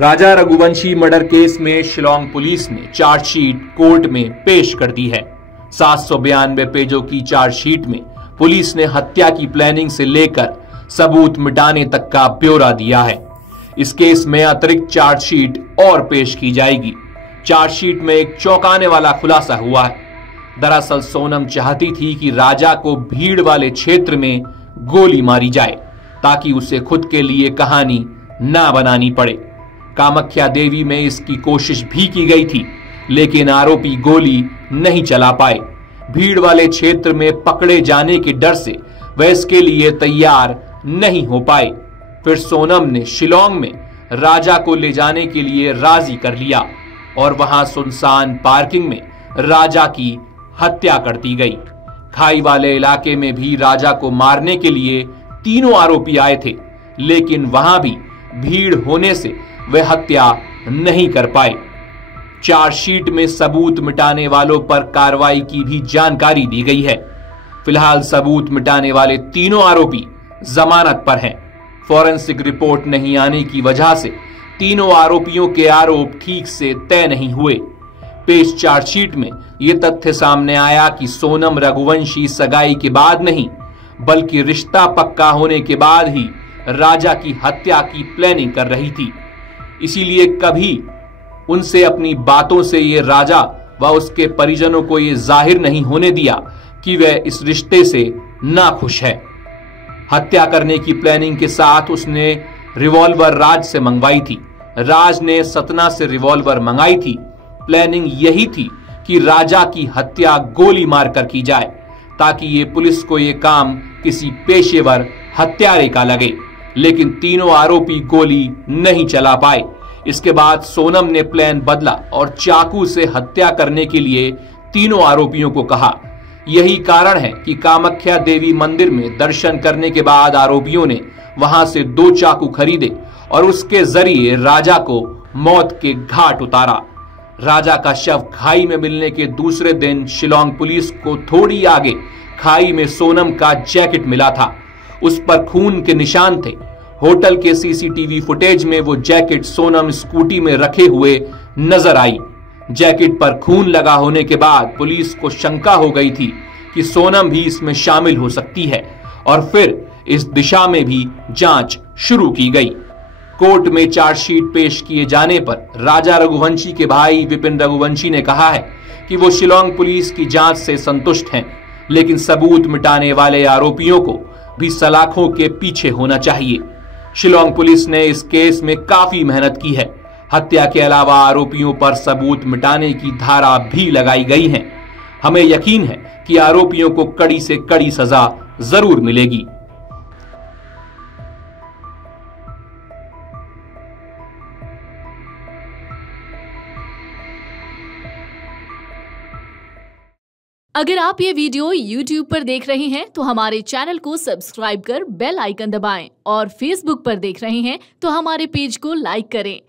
राजा Raghuvanshi murder case में Shillong police ने chargesheet court में पेश कर दी है। 792 पेजों की चार्जशीट में पुलिस ने हत्या की प्लानिंग से लेकर सबूत मिटाने तक का ब्यौरा दिया है। इस केस में अतिरिक्त चार्जशीट और पेश की जाएगी। चार्जशीट में एक चौंकाने वाला खुलासा हुआ है। दरअसल सोनम चाहती थी कि राजा को भीड़ वाले क्षेत्र में गोली मारी जाए ताकि उसे खुद के लिए कहानी ना बनानी पड़े। कामाख्या देवी में इसकी कोशिश भी की गई थी, लेकिन आरोपी गोली नहीं चला पाए। भीड़ वाले क्षेत्र में पकड़े जाने के डर से वह इसके लिए तैयार नहीं हो पाए। फिर सोनम ने शिलांग में राजा को ले जाने के लिए राजी कर लिया और वहां सुनसान पार्किंग में राजा की हत्या कर दी गई। खाई वाले इलाके में भी राजा को मारने के लिए तीनों आरोपी आए थे, लेकिन वहां भी भीड़ होने से वे हत्या नहीं कर पाए। चार्जशीट में सबूत मिटाने वालों पर कार्रवाई की भी जानकारी दी गई है। फिलहाल सबूत मिटाने वाले तीनों आरोपी जमानत पर हैं। फॉरेंसिक रिपोर्ट नहीं आने की वजह से तीनों आरोपियों के आरोप ठीक से तय नहीं हुए। पेश चार्जशीट में यह तथ्य सामने आया कि सोनम रघुवंशी सगाई के बाद नहीं, बल्कि रिश्ता पक्का होने के बाद ही राजा की हत्या की प्लानिंग कर रही थी। इसीलिए कभी उनसे अपनी बातों से ये राजा व उसके परिजनों को ये जाहिर नहीं होने दिया कि वह इस रिश्ते से नाखुश है। हत्या करने की प्लानिंग के साथ उसने रिवॉल्वर राज से मंगवाई थी। राज ने सतना से रिवॉल्वर मंगाई थी। प्लानिंग यही थी कि राजा की हत्या गोली मारकर की जाए ताकि ये पुलिस को ये काम किसी पेशेवर हत्यारे का लगे, लेकिन तीनों आरोपी गोली नहीं चला पाए। इसके बाद सोनम ने प्लान बदला और चाकू से हत्या करने के लिए तीनों आरोपियों को कहा। यही कारण है कि कामाख्या देवी मंदिर में दर्शन करने के बाद आरोपियों ने वहां से 2 चाकू खरीदे और उसके जरिए राजा को मौत के घाट उतारा। राजा का शव खाई में मिलने के दूसरे दिन शिलांग पुलिस को थोड़ी आगे खाई में सोनम का जैकेट मिला था। उस पर खून के निशान थे। होटल के सीसीटीवी फुटेज में वो जैकेट सोनम स्कूटी में रखे हुए नजर आई। जैकेट पर खून लगा होने के बाद पुलिस को शंका हो गई थी कि सोनम भी इसमें शामिल हो सकती है और फिर इस दिशा में भी जांच शुरू की गई। कोर्ट में चार्जशीट पेश किए जाने पर राजा रघुवंशी के भाई विपिन रघुवंशी ने कहा है कि वो शिलांग पुलिस की जांच से संतुष्ट हैं, लेकिन सबूत मिटाने वाले आरोपियों को भी सलाखों के पीछे होना चाहिए। शिलांग पुलिस ने इस केस में काफी मेहनत की है। हत्या के अलावा आरोपियों पर सबूत मिटाने की धारा भी लगाई गई है। हमें यकीन है कि आरोपियों को कड़ी से कड़ी सजा जरूर मिलेगी। अगर आप ये वीडियो YouTube पर देख रहे हैं तो हमारे चैनल को सब्सक्राइब कर बेल आइकन दबाएं और Facebook पर देख रहे हैं तो हमारे पेज को लाइक करें।